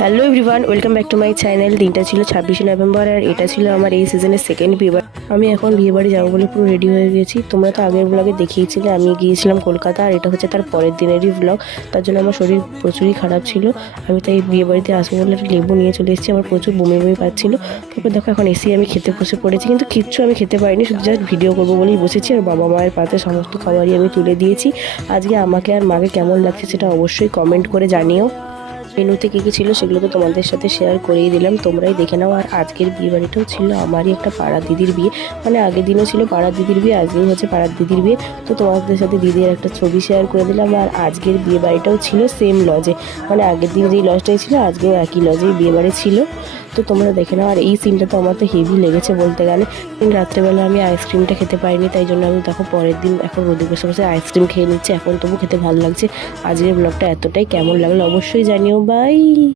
Hello everyone, welcome back to my channel. দিনটা ছিল 26শে November আর এটা ছিল আমার এই সিজনের সেকেন্ড বিয়েবাড়ি। আমি এখন বিয়েবাড়ি যাবো বলে পুরো রেডি হয়ে গেছি। তোমরা তো আগের ব্লগে দেখিয়েছিলে আমি গিয়েছিলাম কলকাতা, আর এটা হচ্ছে তার পরের দিনেরই ব্লগ। তার জন্য আমার শরীর প্রচুরই খারাপ ছিল। আমি তাই বিয়েবাড়িতে আসবো বলে একটা লেবু নিয়ে চলে এসেছি। আমার প্রচুর বমি বমি পাচ্ছিল। তারপর দেখো এখন এসে আমি খেতে বসে পড়েছি, কিন্তু কিচ্ছু আমি খেতে পারিনি, শুধু জাস্ট ভিডিও করবো বলেই বসেছি। আর বাবা মায়ের পাতে সমস্ত খাবারই আমি তুলে দিয়েছি। আজকে আমাকে আর মাকে কেমন লাগছে সেটা অবশ্যই কমেন্ট করে জানিও। মেনুতে কী কী ছিল সেগুলো তো তোমাদের সাথে শেয়ার করেই দিলাম, তোমরাই দেখে নাও। আর আজকের বিয়ে বাড়িটাও ছিল আমারই একটা পাড়ার দিদির বিয়ে, মানে আগের দিনও ছিল পাড়ার দিদির বিয়ে, আজকেও হচ্ছে পাড়ার দিদির বিয়ে। তো তোমাদের সাথে দিদির একটা ছবি শেয়ার করে দিলাম। আর আজকের বিয়ে বাড়িটাও ছিল সেম লজে, মানে আগের দিন যেই লজটাই ছিল আজকেও একই লজেই বিয়ে বাড়ি ছিল। তো তোমরা দেখে নাও। আর এই সিনটা তো আমার তো হেভি লেগেছে বলতে গেলে। রাত্রেবেলা আমি আইসক্রিমটা খেতে পারিনি, তাই জন্য আমি দেখো পরের দিন এখন রোদে বসে বসে আইসক্রিম খেয়ে নিচ্ছি। এখন তবু খেতে ভালো লাগছে। আজকের ব্লগটা এতটাই, কেমন লাগলো অবশ্যই জানিও। বাই।